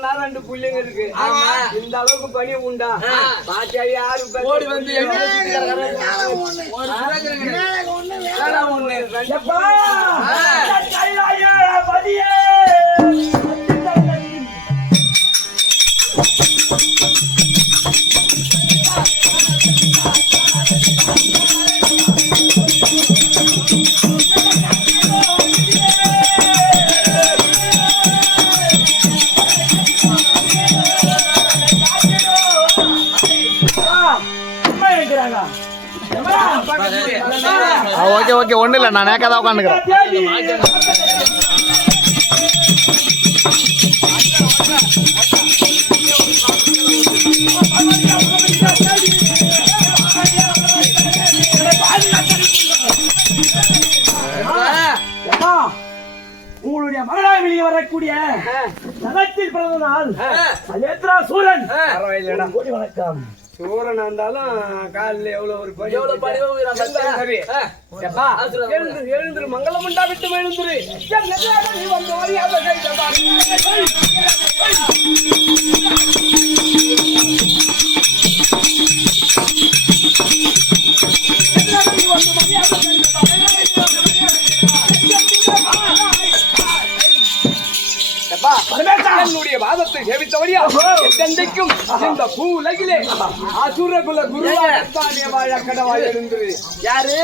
தான் ரெண்டு புள்ளைங்க இருக்கு. ஆமா. இந்த அளவுக்கு பணி உண்டா? பாத்தியா யாரு? ஓடி வந்து ஒண்ணு. கைலாய பதியே ஓகே ஓகே ஒன்றும் இல்லை நான் நேக்காக தான் உட்காந்துக்கிறேன். உங்களுடைய மகளாய் வெளியே வரக்கூடிய நகத்தில் பிறந்த நாள் சூரன். கோடி வணக்கம். சூரன் இருந்தாலும் காலில் எவ்வளவு ஒரு எவ்வளவு எழுந்துரு மங்களம் உண்டா விட்டு எழுந்துரு. வந்த வாதத்தை சேவித்தவரியா எந்தெந்தைக்கும் இந்த பூ உலகிலே அசுரகுல குருவாய வாழ கடவாய் எழுந்துரு யாரு?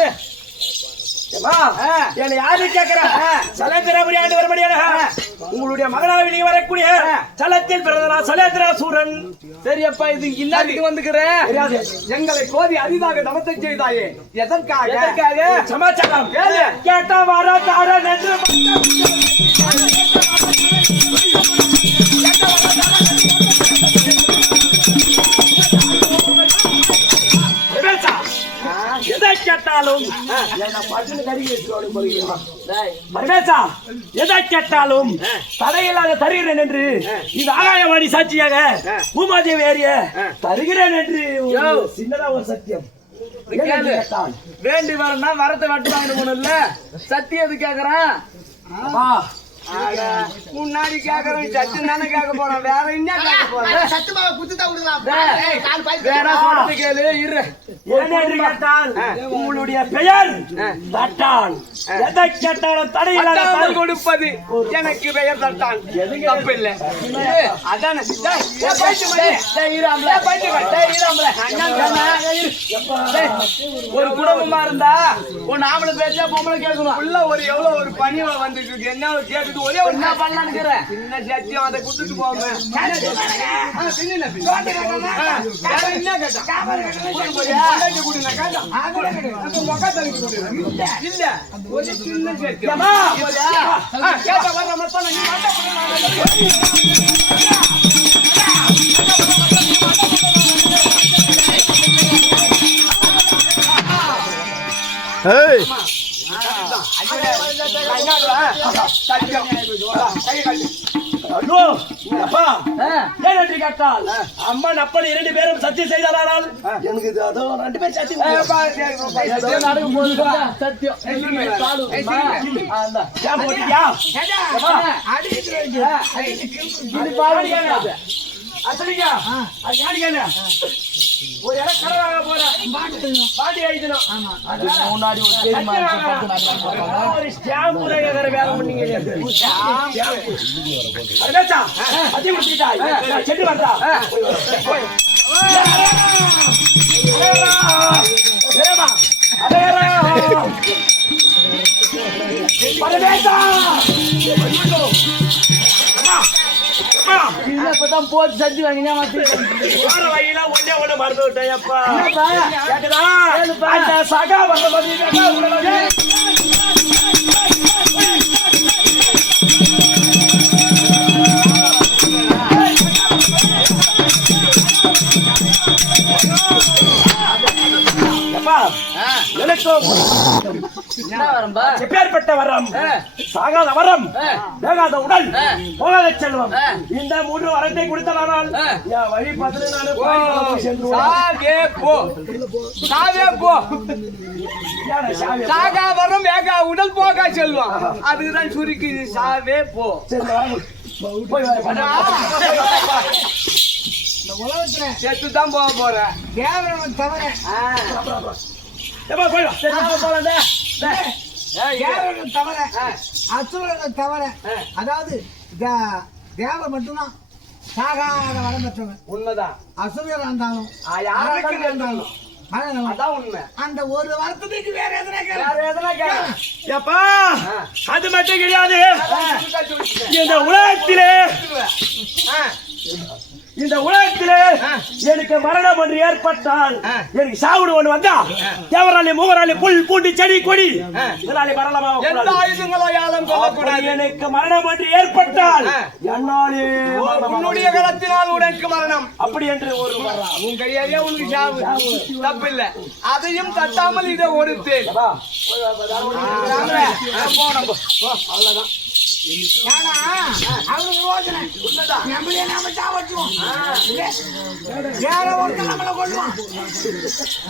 உங்களுடைய மகனாவில் நீ வரக்கூடிய சலத்தில் பிறந்தனா சலேந்திர சூரன். சரியப்பா இது இல்லாததுக்கு வந்துக்கிறேன் எங்களை கோதி அரிதாக நமத்தை செய்தாயே. எதற்காக? எதற்காக? சமாச்சாரம். கேட்டா வாரா தாரா நன்று கேட்டாலும் பரமேசா எதை கேட்டாலும் தடையில்லாத தருகிறேன் என்று இந்த ஆகாயவாணி சாட்சியாக பூமாதேவி ஏறிய தருகிறேன் என்று சின்னதா ஒரு சத்தியம். வேண்டி வரனா வரத்தை வட்டு வாங்கிட்டு போகணும்ல. சத்தியம் எது கேக்குறான்? முன்னாடி கேக்குறேன் சத்தியம் தானே கேட்க போறோம் வேற என்ன கேட்க போறோம் வேணா சொல்றது கேளு இரு. என்ன கேட்டால் உங்களுடைய பெயர் தட்டான். எதை கேட்டாலும் தடையில்லாத கொடுப்பது. எனக்கு பெயர் தட்டான். தப்பு இல்ல அதானே. ஒரு குடும்பமா இருந்தா ஒன்னு ஆம்பளை பேச்சா பொம்பளை கேட்கணும். உள்ள ஒரு எவ்வளவு ஒரு பணிவா வந்துட்டு இருக்கு. என்ன கேட்டுட்டு ஒரே ஒரு என்ன பண்ணலான்னு இருக்கிறேன் சின்ன சத்தியம் அதை குடுத்துட்டு போங்க. என்ன கேட்டா? இல்ல, ஒரு சின்ன சத்தியம். கேட்டா வர்ற மட்டும் நீ வந்தா போதும், அம்மன் அப்பன் இரண்டு பேரும் சத்தியம் செய்தாரானால் எனக்கு ரெண்டு பேரும் சத்தியம் நடக்கும் போது சத்தியம் பாலு அசலிங்க அது யாருங்க ஒரு இடம் கடவாக போறேன் பாட்டி அதுக்கு முன்னாடி ஒரு நாள் ஒரு ஸ்டாம்ப் வேற வேற பண்ணீங்க அருணாச்சா அதி முடிச்சிட்டாய் செட்டு வந்தா போய் பரமேசா இப்பதான் போட்டு சத்தி வாங்கினா மாத்தி போற வழியில ஒண்ணே ஒண்ணு மறந்து விட்டேன் அப்பா என்னப்பா? கேக்குதா? அந்த சகா வந்த பத்தி எப்பேற்பட்ட வரம். சாகாத வரம். வேகாத உடல். போகாத செல்வம். இந்த மூன்று வரத்தை. என் வழி பார்த்து நானு கோயிலுக்குள்ள போய் சேர்ந்து விடுவேன். சாவே போ? சாகா வரும் வேகா உடல் போகா செல்வம் அதுதான் சுருக்கி சாவே போ சரி, வாங்க. போய் வா, வா. இந்த உலகத்துல செத்து தான் போக போறேன் தேவரவன் தவிர எப்பா போய் வா சரி நாம போலாம் டே. டே. ஏய், இங்க. தேவரவன் தவிர. அசுரர்கள் தவிர. அதாவது தே- தேவர் மட்டும்தான் சாகாத வரம் பெற்றவன் உண்மைதான் அசுரர் இருந்தாலும் இருந்தாலும் அந்த ஒரு வருத்தத்துக்கு வேற எதனா. அது மட்டும் கிடையாது. இந்த உலகத்திலே. இந்த உலகத்திலே. எனக்கு மரணம் ஒன்று ஏற்பட்டால். எனக்கு சாவுடு ஒன்று வந்தா தேவராளி மூவராளி புல் பூண்டு செடி கொடி. ஆ. இதனாலே மரணமா எந்த ஆயுதங்களாலும் கொல்லக்கூடாது எனக்கு மரணம் ஒன்று ஏற்பட்டால். என்னாலே. உன்னுடைய கலத்தினால் உனக்கு மரணம். அப்படி என்று ஒரு. உன் கையாலே உனக்கு சாவு. தப்பில்லை. அதையும் தட்டாமல் இதை ஒடுத்தேன். ஏன்னா, அவனுக்கு யோசனை. நம்மளே நாம சாவடிச்சுவோம். இல்ல? வேற ஒருத்தன் நம்மளை கொல்லுவான்.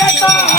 ஏய்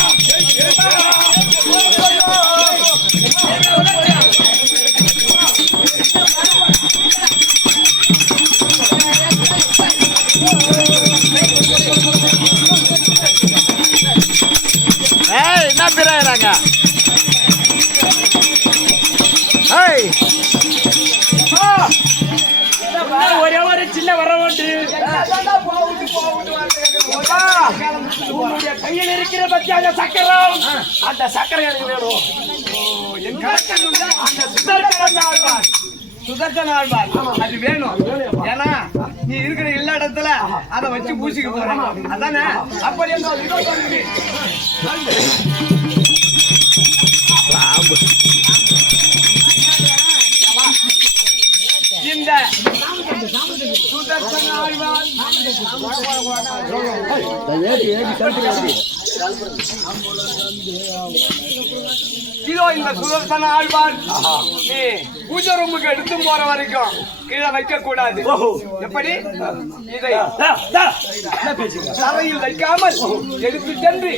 கையில் இருக்கிற பத்தி அந்த சக்கரம். அந்த சக்கரை எனக்கு வேணும். அந்த சுதர்சன ஆழ்வார். சுதர்சன ஆழ்வார். அது வேணும். ஏன்னா நீ இருக்கிற எல்லா இடத்துல அதை வச்சு பூசிக்க போறேன் அதானே? அப்படி என்ன இதோ தம்பி. இந்த சுதர்சன ஆழ்வார் இதோ இந்த சுதர்சன ஆழ்வார்? நீ பூஜை ரூமுக்கு எடுத்து போற வரைக்கும் கீழே வைக்க கூடாது. எப்படி? இதை. தரையில் வைக்காமல் எடுத்து சென்று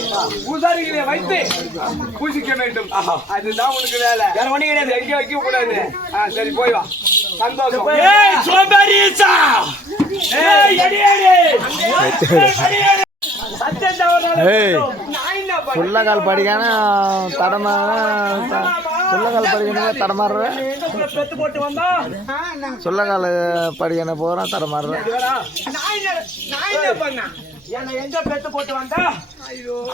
பூசாரிகளை வைத்து பூசிக்க வேண்டும். அதுதான் உனக்கு வேலை. வேற ஒண்ணு கிடையாது. எங்க வைக்க கூடாது ஆ, சரி போய் வா. சந்தோஷம். ஏய் சத்தியம் தவறான புள்ளகால் படிக்கான தடமா புள்ளகால் படிக்கணும் தடமாறுற எங்க சொல்லகால் படிக்கணும் போகிறோம் தடமாறுற நான் எங்க பெத்து போட்டு வந்தா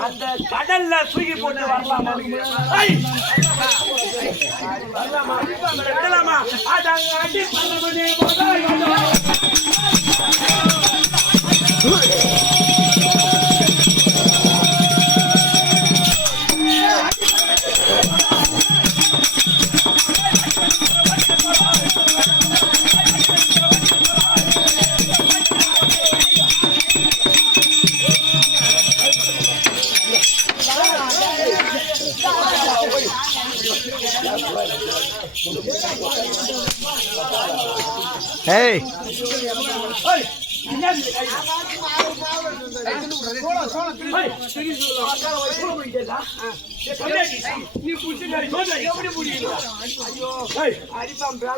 அந்த கடல்ல தூக்கி போட்டு வரலாமா வரலாமா? வரலாமா? அடி பண்ண ஏய் நீ புடிச்சு எப்படி புடிக்கணும் அடிப்பான் பேல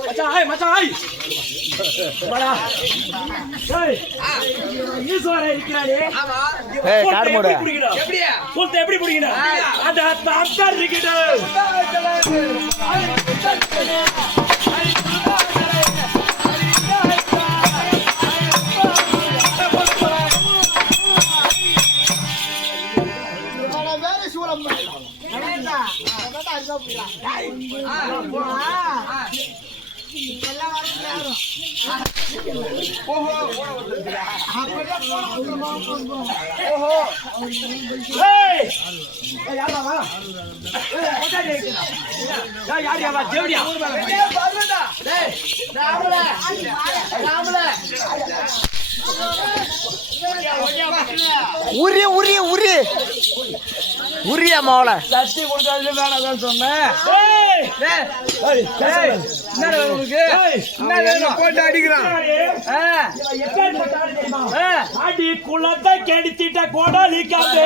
உரி உரி உரி. உரிய மோளை சட்டி கொடுத்தாலும் வேணாம் சொன்னேன் போட்டு அடிக்கிறான். அடி குலத்தை கெடுத்திட்ட கோடாலிக்காது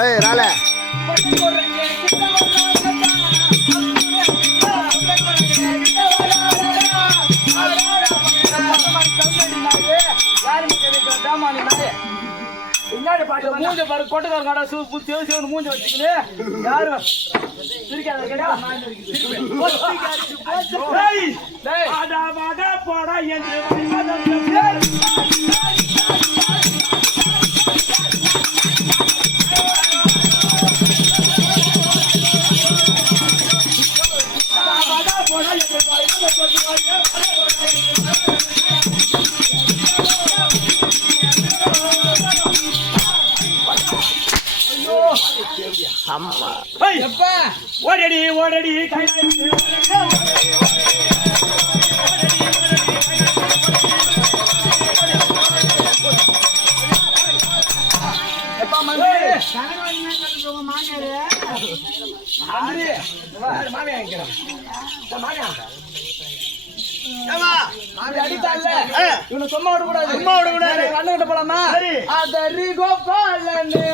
ஏய் ராலே. மூஞ்ச பாரு கொட்டக்கார கடை சேவன் மூஞ்ச வச்சுக்கின்னு. யாரு? சிரிக்காத போடா என்று அடித்தால இவனை சும்மா விட கூடாது சும்மா விட கூடாது அண்ணன் கிட்ட போலாமா சரி. அதரி கோபாலனே